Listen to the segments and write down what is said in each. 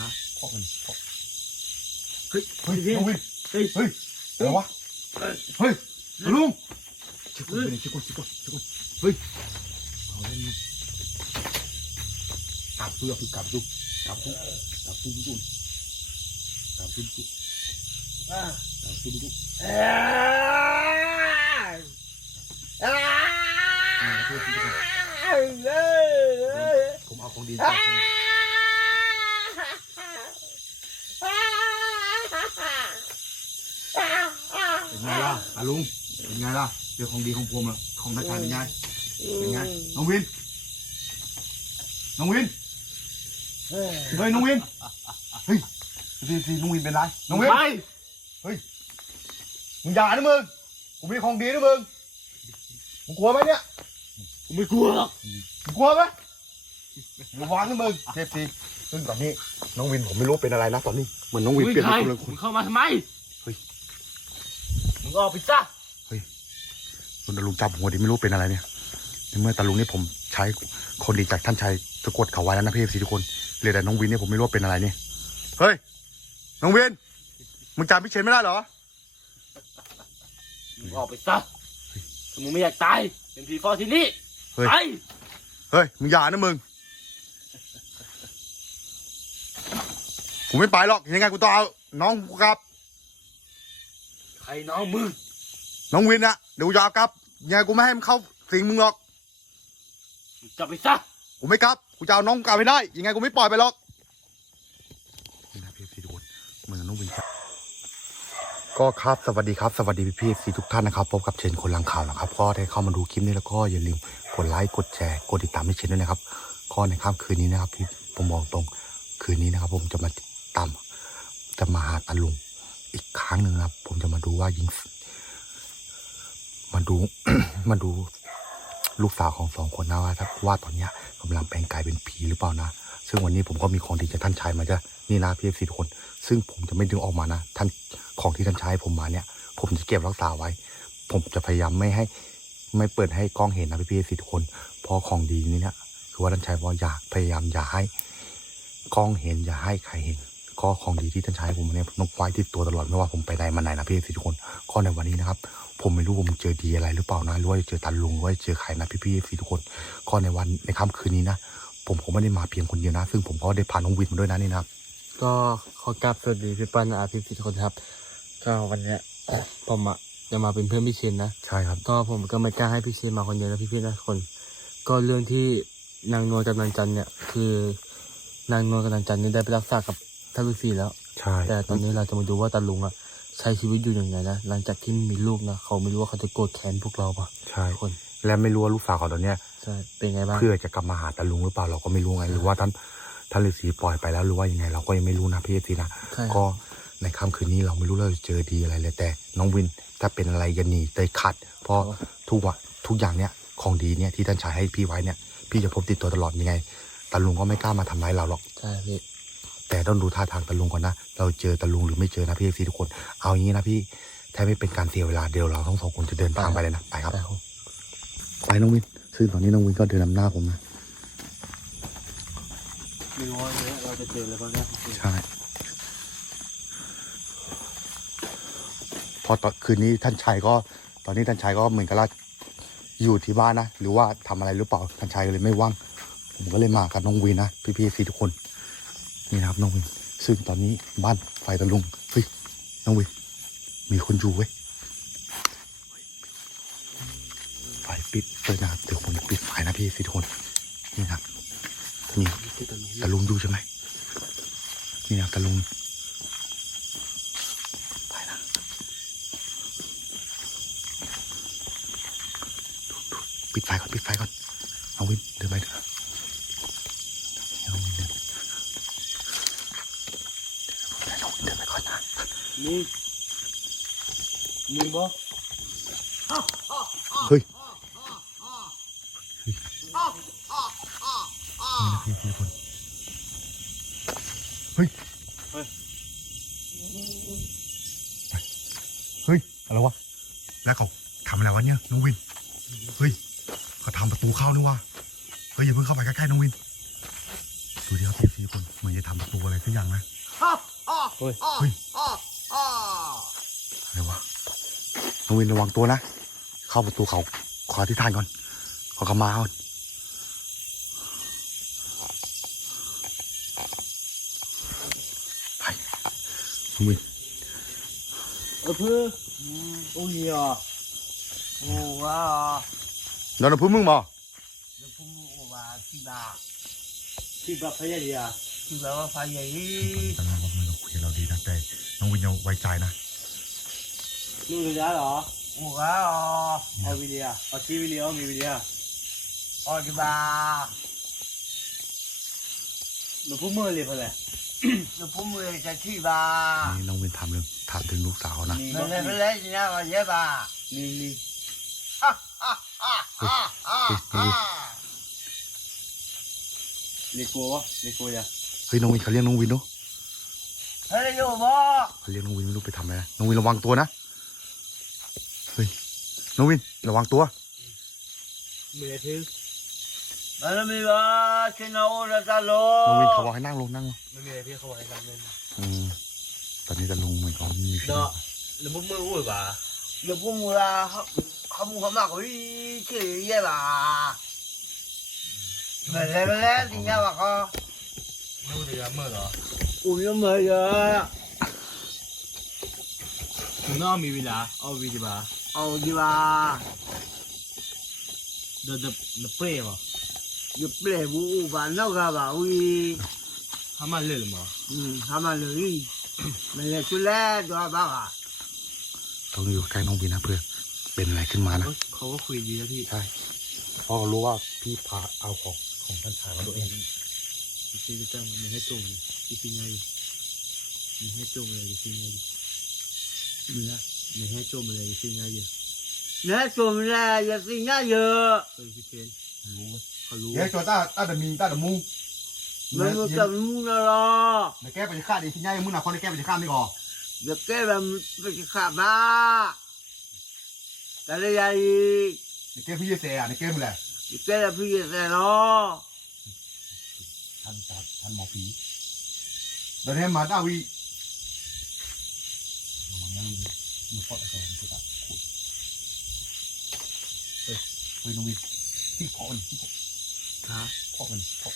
าพวกมันพวกเฮ้ยเฮ้ยพี่น้องวินเฮ้ยเฮ้ยอะไรวะเฮ้ยเฮ้ยลุงเช็คก่อนไปเลยเช็คก่อนเช็คก่อนเช็คก่อนเฮ้ยเอาเล่นนี่กลับตัวคือกลับตัวกลับตัวกลับตัวทุกคนกลับตัวทุกคนอ่ากลับตัวทุกคนเอ้ยอ่านี่กลับตัวทุกคนเอ้ยเอ้ยผมเอาของดี อ่า จากนี่ เป็นไงล่ะ อาลุงเป็นไงล่ะเรื่องของดีของผมล่ะของนักการเป็นไงเป็นไงน้องวินน้องวินเฮ้ยเฮ้ยน้องวินเฮ้ยสิสิน้องวินเป็นไรน้องวินไปมึงอย่านะมึงกูมีของดีนะมึงมึงกลัวไหมเนี่ยกูไม่กลัวหรอกมึงกลัวไหมระวังนะมึงเทปซีซึ่งตอนนี้น้องวินผมไม่รู้เป็นอะไรนะตอนนี้เหมือนน้องวินมึงเปลี่ยนใครเป็นคนละคมึนงเข้ามาทำไมเฮ้ยมึง ออกไปซะคุณตาลุงจับหัวดิไม่รู้เป็นอะไรเนี่ยในเมื่อตาลุงนี่ผมใช้คนดีจากท่านชายสะกดเขาไว้แล้วนะพี่เอฟซีทุกคนเหลยแต่น้องวินเนี่ยผมไม่รู้ว่าเป็นอะไรเนี่ยเฮ้ยน้องวินมึงจำพี่เชนไม่ได้เหรอมึงออกไปซะถ้ามึงไม่อยากตายเป็นผีฟอที่นี่เฮ้ยไปเฮ้ยมึงอย่านะมึงผมไม่ไปหรอกยังไงกูต้องเอาน้องกูกลับ ใครน้องมึง น้องวินอะเดี๋ยวกูจะเอากลับยังไงกูไม่ให้มันเข้าสิงมึงหรอกมึงกลับไปซะ กูไม่กลับ กูจะเอาน้องกูกลับไม่ได้ ยังไงกูไม่ปล่อยไปหรอกนี่นะพี่พี่ทุกคนเหมือนน้องวินครับก็ครับสวัสดีครับ สวัสดีพี่พี่ซีทุกท่านนะครับพบกับเชนคนลังข่าวนะครับ ก็ได้เข้ามาดูคลิปนี้แล้วก็อย่าลืมกดไลค์กดแชร์กดติดตามให้เชนด้วยนะครับก็ในค่ำคืนนี้นะครับพี่ผมบอกตรงคืนนี้นะครับ ผมจะมาติดตามจะมาหาตาลุง อีกครั้งหนึ่งครับ ผมจะมาดูว่ายิง มาดู มาดูลูกสาวของสองคนนะว่าถ้าว่าตอนเนี้ยกำลังแปลงกายเป็นผีหรือเปล่านะ ซึ่งวันนี้ผมก็มีของดีจากท่านชายมาจะนี่นะพี่เอฟซีทุกคน ซึ่งผมจะไม่ดึงออกมานะ ท่านของที่ท่านชายให้ผมมาเนี่ย ผมจะเก็บรักษาไว้ ผมจะพยายามไม่ให้ ไม่เปิดให้กล้องเห็นนะพี่พี่เอฟซีทุกคน เพราะของดีนี่เนี่ยคือว่าท่านชายบอกอยากพยายามอย่าให้กล้องเห็นอย่าให้ใครเห็น ก็ของดีที่ท่านชายให้ผมเนี่ยผมต้องไว้ที่ตัวตลอดไม่ว่าผมไปไหนมาไหนนะพี่เอฟซีทุกคนก็ในวันนี้นะครับผมไม่รู้ว่าผมเจอดีอะไรหรือเปล่านะหรือว่าจะเจอตาลุงหรือว่าจะเจอใครนะพี่พี่เอฟซีทุกคนก็ในวันในค่ำคืนนี้นะผมคงไม่ได้มาเพียงคนเดียวนะ ซึ่งผมก็ได้พาน้องวินมาด้วยนะนี่นะครับ ก็ขอกราบสวัสดีพี่ปั้นอาพี่พี่ทุกคนครับ ก็วันเนี้ยผมอะจะมาเป็นเพื่อนพี่เชนนะใช่ครับก็ผมก็ไม่กล้าให้พี่เชนมาคนเดียวนะพี่พี่ๆนะคน ก็เรื่องที่นางนวลกับนางจันเนี่ยคือนางนวลกับนางจันนี่ได้ไปรักษากับ ท่านฤาษีแล้ว ใช่แต่ตอนนี้เราจะมาดูว่าตาลุงอะใช้ชีวิตอยู่ยังไงนะหลังจากที่มีลูกนะเขาไม่รู้ว่าเขาจะโกรธแค้นพวกเราปะใช่ทุกคน และไม่รู้ว่าลูกสาวเขาตอนเนี้ยใช่เป็นไงบ้างเพื่อจะกลับมาหาตาลุงหรือเปล่าเราก็ไม่รู้ไงหรือว่าท่านท่านฤาษีปล่อยไปแล้วหรือว่ายังไง เราก็ยังไม่รู้นะพี่เอซีนะใช่ครับก็ในค่ำคืนนี้เราไม่รู้เราจะเจอดีอะไรเลยแต่ น้องวินถ้าเป็นอะไรอย่าหนีเตยขัด เพราะทุกวะทุกอย่างเนี้ยของดีเนี่ยที่ท่านชายให้พี่ไว้เนี่ย พี่จะพบติดตัวตลอดยังไงตาลุงก็ไม่กล้ามาทำร้ายเราหรอกใช่พี่ แต่ต้องดูท่าทางตาลุงก่อนนะ เราเจอตาลุงหรือไม่เจอนะพี่เอซีทุกคน เอางี้นะพี่ถ้าไม่เป็นการเสียเวลาเดี๋ยวเราทั้งสองคนจะเดินทางไปเลยนะ ไปครับใช่ครับ ไปน้องวิน ซึ่งตอนนี้น้องวินก็เดินนำหน้าผมนะไม่รู้ว่าเราจะเจออะไรบ้างนะใช่พอตอนคืนนี้ท่านชายก็ ตอนนี้ท่านชายก็เหมือนกับว่าอยู่ที่บ้านนะ หรือว่าทำอะไรหรือเปล่าท่านชายก็เลยไม่ว่าง ผมก็เลยมากับน้องวินนะพี่ๆสีทุกคน นี่นะครับน้องวินซึ่งตอนนี้บ้านไฟตะลุงเฮ้ยน้องวินมีคนอยู่เว้ยไฟปิดเลยนะครับเดี๋ยวผมปิดไฟนะพี่สีทุกคนนี่นะครับมีตะลุงอยู่ใช่ไหม นี่นะครับตะลุงไปนะดูดูปิดไฟก่อนปิดไฟก่อนเอาวินเดินไปเถอะเอาวินเดินเอาวินเดินไปก่อนนะ นี่นี่บอ เฮ้ยเฮ้ยนี่นะพี่พี่ทุกคนเฮ้ย เฮ้ย ไปเฮ้ย อะไรวะ แล้วเขาทำอะไรวะเนี่ยน้องวิน เฮ้ยเขาทำประตูเข้านี่วะเฮ้ยอย่าเพิ่งเข้าไปใกล้ๆน้องวิน ดูดิครับพี่พี่ทุกคนเหมือนจะทำประตูอะไรอะไรสักอย่างนะ เฮ้ย เฮ้ยอะไรวะน้องวินระวังตัวนะ เข้าประตูเขาขอที่ทานก่อน ขอขมาก่อนไปน้องวิน เออเพื่อโอ้ยอะโอ้ว้านอนพึ่งมึงบ่เดี๋ยวผมโอ้ว้าที่บ้าที่แบบพยาดีอะที่บ้าว่าไฟใหญ่ตอนนั้นว่ามันคุยกับเราดีนะแต่น้องวินยังไว้ใจนะนู่นเลยนะเหรอโอ้ว้าเอาวิดีโอเอาชีวิดีโอมีวิดีโออ๋อที่บ้าหนูพูดเมื่อเลยพอแหละเดี๋ยวผม เลยจะที่บ้านี่น้องวินถามเรื่องถามถึงลูกสาวนะนี่ไม่ได้ไม่ได้ที่น่าว่าเยอะบ้านี่นี่เฮ้ยน้องวินเลโก้วะเลโก้ยะเฮ้ยน้องวินเขาเรียกน้องวินดูเฮ้ยอยู่บ่เขาเรียกน้องวินไม่รู้ไปทำอะไรนะน้องวินระวังตัวนะเฮ้ยน้องวินระวังตัวมีอะไรทึ่มันไม่ว่าฉันเอาละตลอน้องวินดเขาบอกให้นั่งลงนั่งลงไม่มีอะไรที่เขาบอกให้ทำเล่นอืมตอนนี้จะลงเหมือนเขาไม่มีเนาะหนูพูดเมื่ออุ้ยป่ะเดี๋ยวผมว่าเขาเขามึงเขามากกว่าชื่อเยอะบ้าไม่ได้ไม่ได้ที่น่าว่าเขานู่นเลยเมื่อเหรออุ้ยไม่เยอะหนูน้องมีเวลาเอาวิดีโอเอาดีว่าเดอะเดอะเดอะเปรย์ป่ะอ ย่าเปลี่ยนบูบ้านนอกกันบ้าอุ้ยทำมาเล่นหรือเปล่าอืมทำมาเลยไม่ได้ช่วยแล้วตัวบ้าต้องอยู่ใกล้น้องวินนะเพื่อเป็นอะไรขึ้นมานะเขาก็คุยดีนะพี่ใช่เพราะเขารู้ว่าพี่พาเอาของของท่านชายมาตัวเองพี่จะจ้างมันให้จุ่มเลยพี่ฟิงไงมันให้จุ่มเลยพี่ฟิงไงเนี่ยมันให้จุ่มเลยพี่ฟิงไงเยอะเนี่ยจมแล้วอย่าสิ่งนี้เยอะเออพี่เคนรู้ เขารู้ เฮ้ยจอต้าต้าแต่มีต้าแต่มุงมันก็จะมึงนะล่ะในแก้ไปจะฆ่าดิที่ง่ายมึงหนักคนในแก้ไปจะฆ่าไม่ก่ออย่าแก้แบบไปขาบ้าแต่ละอย่างในแก้พี่เสียในแก้ไปแหละอย่าแก้แบบพี่แต่เนาะท่านจัดท่านหมอผีเดินให้มาด้าวีมันยังมีฟอดอะไรมันก็ตัดขุดเฮ้ยเฮ้ยน้องวินที่เพาะมันที่เพาะ ฮะเพาะมันเพาะ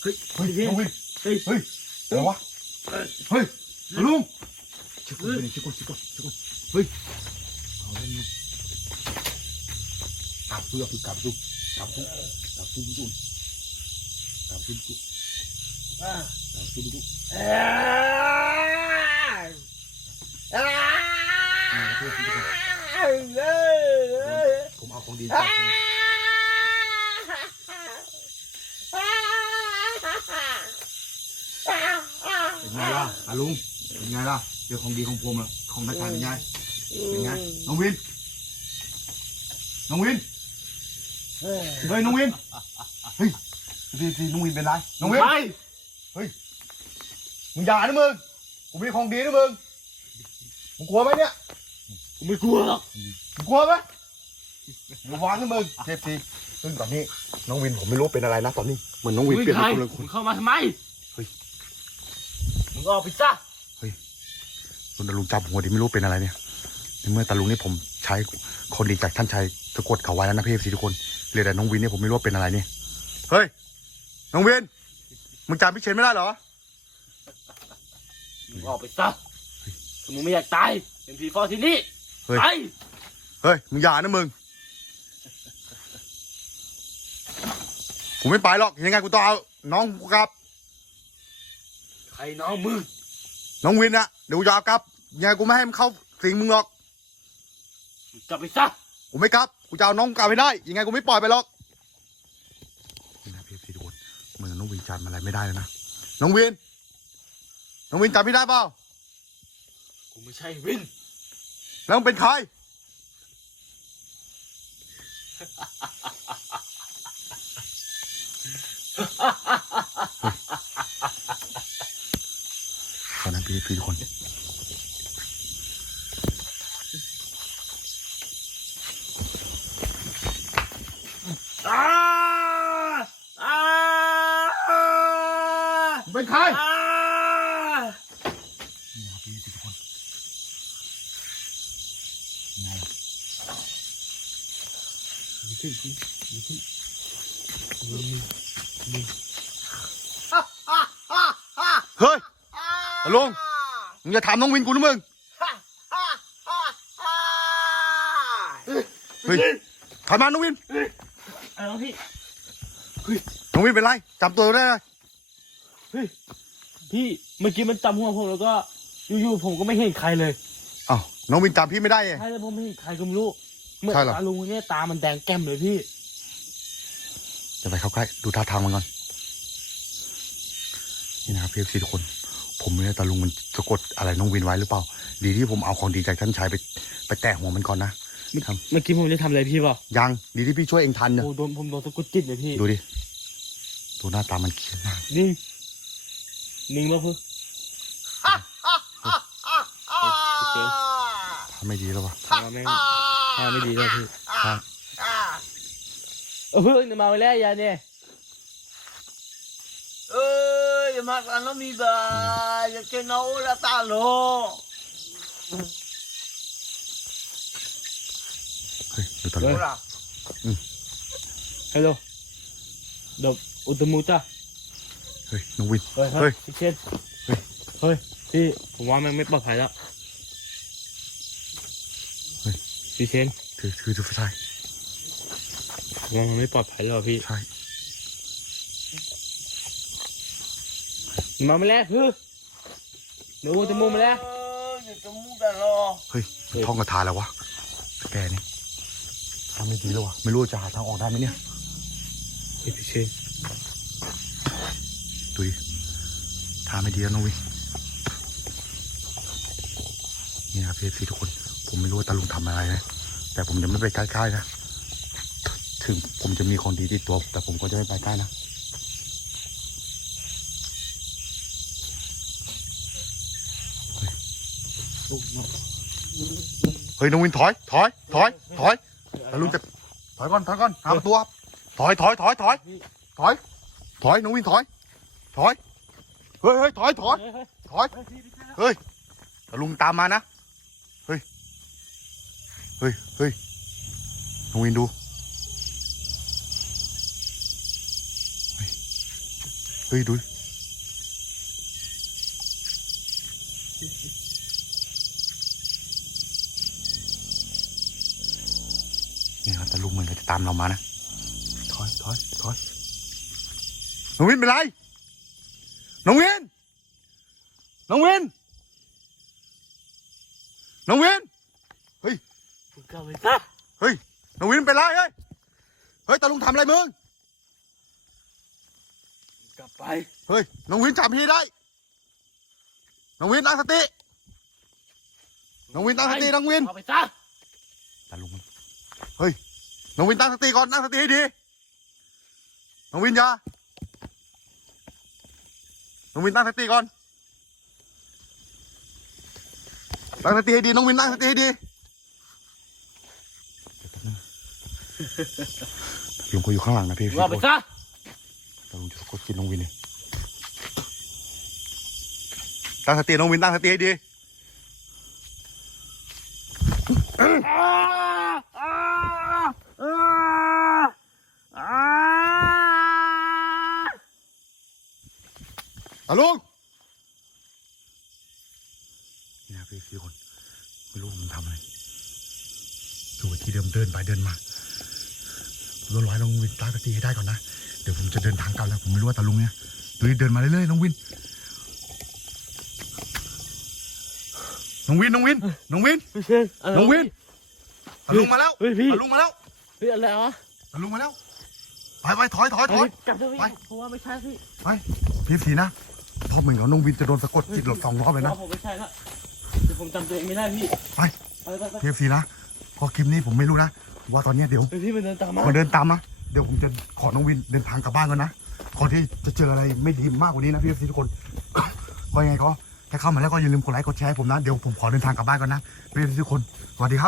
เฮ้ยเฮ้ยพี่เคนน้องวินเฮ้ยเฮ้ยอะไรวะเฮ้ยลุงชิคกี้พายชิคกี้พายชิคกี้พายชิคกี้พายเฮ้ยเอาเล่นลูกกลับตัวคือกลับตัวกลับตัวกลับตัวดูกลับตัวดูอ่ากลับตัวดูเอ้ยเอ้ยเอ้ยผมเอาของดี อ่า เป็น ไงล่ะตาลุงเป็นไงล่ะเจอของดีของผมละของนักการเป็นไงเป็นไงน้องวินน้องวินเฮ้ยเฮ้ยน้องวินเฮ้ยทีทีน้องวินเป็นไรน้องวินไปมึงอย่านะมึงกูมีของดีนะมึงมึงกลัวไหมเนี่ยผมไม่กลัวหรอกมึงกลัวไหมระวังนะมึงเทปทีซึ่งตอนนี้น้องวินผมไม่รู้เป็นอะไรนะตอนนี้เหมือนน้องวินมึงเปลี่ยนใครเป็นคนละคมึนงเข้ามาทำไมเฮ้ย มึงออกไปซะคุณตาลุงจับหัวดิไม่รู้เป็นอะไรเนี่ยในเมื่อตาลุงนี่ผมใช้คนดีจากท่านชายสะกดเขาไว้แล้วนะพี่เอฟซีทุกคนเหลือแต่น้องวินเนี่ยผมไม่รู้ว่าเป็นอะไรเนี่ยเฮ้ยน้องวินมึงจำพี่เชนไม่ได้เหรอมึงออกไปซะถ้ามึงไม่อยากตายเป็นผีฟอที่นี่เฮ้ยไปเฮ้ยมึงอย่านะมึงผมไม่ไปหรอกยังไงกูต้องเอาน้องกูกลับ ใครน้องมึงน้องวินอะเดี๋ยวกูจะเอากลับยังไงกูไม่ให้มันเข้าสิงมึงหรอกมึงกลับไปซะกูไม่กลับ กูจะเอาน้องกลับให้ได้ ยังไงกูไม่ปล่อยไปหรอกนี่นะพี่พี่ทุกคนเหมือนน้องวินจำอะไรไม่ได้แล้วนะ น้องวิน น้องวินจำไม่ได้เปล่า กูไม่ใช่วิน แล้วมึงเป็นใครตอนนั้น พี่พี่ทุกคนอ้าอ้าไปเป็นใครอ่านี่นะครับพี่ทุกคนยังไงมีขึ้นมีมีขึ้นมีมี เฮ้ยตะ ลุงมึงจะถามน้องวินกูนะมึงเฮ้ยถอยมาน้องวินอะไรวะพี่น้องวินเป็นไรจำตัวได้เลยเฮ้ยพี่เมื่อกี้มันจำหัวผมแล้วก็อยู่ๆผมก็ไม่เห็นใครเลยอ้าวน้องวินจำพี่ไม่ได้ไงใช่แล้วผมไม่เห็นใครก็ไม่รู้เมื่อใช่เหรอตาลุงคนเนี้ยตามันแดงแก้มเลยพี่จะไปเข้าใกล้ดูท่าทางมันก่อนนี่นะครับพี่ซีทุกคน ผมไม่ได้ตาลุงมันสะกดอะไรน้องวินไว้หรือเปล่า ดีที่ผมเอาของดีจากท่านชายไปไปแตะหัวมันก่อนนะทเมื่อกี้ผมได้ทำอะไรพี่เปล่าำยังดีที่พี่ช่วยเองทันเนี่ยโอ้โดนผมโดนสะกดจิตเลยพี่ ดูดิดูหน้าตามันเครียดมากนิ่งนิ่งป่ะพี่ถ้าไม่ดีแล้ววะทำไม่ทำไม่ดีเลยพี่ถ้าเออเพิ่งมาไปแล้วยาเนี่ย ơi mặt là nó mi bà giờ cái nấu là ta lô เฮ้ยดูตาลุง Ủa là ฮัลโหลดบอุตมุตะเฮ้ยน้องวินเฮ้ยเฮ้เฮ้ยยพี่เชนเฮ้ยพี่ผมว่ามันไม่ปลอดภัยแล้วเฮ้ยพี่เชนถือถือถือไฟฉายผมว่ามันไม่ปลอดภัยแล้วพี่ ใช่ มาไม่แล้วพี่หนูอุตมุมาแล้ว ơi giờ tôi muốn ta lo เฮ้ยมันท่องกระทาแล้ววะแกนี่ทำไม่ดีแล้ววะไม่รู้จะหาทางออกได้ไหมเนี่ยเฮ้ยพี่เชนดูดิทางไม่ดีแล้วน้องวินนี่นะครับพี่ทุกคน ผมไม่รู้ว่าตาลุงทำอะไรนะ แต่ผมจะไม่ไปใกล้ๆนะ ถึงผมจะมีของดีติดตัว แต่ผมก็จะไม่ไปใกล้นะ เฮ้ยน้องวินถอย ถอย ถอย ถอยตาลุงจะถอยก่อน ถอยก่อนห้ามตัว ถอย ถอย ถอย ถอย ถอย ถอยน้องวินถอย ถอย เฮ้ยเฮ้ยถอย ถอย ถอย เฮ้ยตาลุงตามมานะ เฮ้ย เฮ้ย เฮ้ยน้องวินดูเฮ้ยเฮ้ยดู เนี่ยครับตาลุงเหมือนจะตามเรามานะถอยถอยถอยน้องวินเป็นไรน้องวินน้องวินน้องวินผมกลับไปซะเฮ้ยน้องวินเป็นไรเฮ้ยเฮ้ยตาลุงทำอะไรมึงกลับไปเฮ้ยน้องวินจับพี่ได้น้องวินตั้งสติน้องวินตั้งสติน้องวินกลับไปซะตาลุงมันเฮ้ย น้องวินตั้งสติก่อนตั้งสติให้ดี น้องวินอยาน้องวินตั้งสติก่อน ตั้งสติให้ดี น้องวินตั้งสติให้ดีลุงก็อยู่ข้างหลังนะพี่กลับไปซะตาลุงจะสะกดจิตน้องวินเนี่ยตั้งสติน้องวินตั้งสติให้ดี ตาลุงนี่นะพี่สี่คน ไม่รู้มันทำอะไรอยู่ที่เดิมเดินไปเดินมา ผมต้องร้อยน้องวินตั้งสติให้ได้ก่อนนะ เดี๋ยวผมจะเดินทางกลับแล้ว ผมไม่รู้ว่าตาลุงเนี่ยดูดิเดินมาเรื่อยๆน้องวิน น้องวิน น้องวิน น้องวิน พี่เชนอะไรน้องวิน ตาลุงมาแล้ว เฮ้ยพี่ตาลุงมาแล้ว เฮ้ยอะไรวะตาลุงมาแล้ว ไปไปถอยถอยถอยเฮ้ยกลับเถอะพี่ไปเพราะว่าไม่ใช่พี่ ไป พี่สีนะ พอเหมือนกับน้องวินจะโดนสะกดจิตหลบสองรอบเลยนะผมไม่ใช่ละเดี๋ยวผมจำตัวเองไม่ได้พี่ไปไปไปไปพีเอฟซีนะพอคลิปนี้ผมไม่รู้นะว่าตอนเนี้ยเดี๋ยวเฮ้ยพี่มันเดินตามมามาเดินตามนะเดี๋ยวผมจะขอน้องวินเดินทางกลับบ้านก่อนนะก่อนที่จะเจออะไรไม่ดีมากกว่านี้นะพี่เอฟซีทุกคนว่ายังไงก็ถ้าเข้ามาแล้วก็อย่าลืมกดไลค์กดแชร์ให้ผมนะเดี๋ยวผมขอเดินทางกลับบ้านก่อนนะพี่เอฟซีทุกคนสวัสดีครับ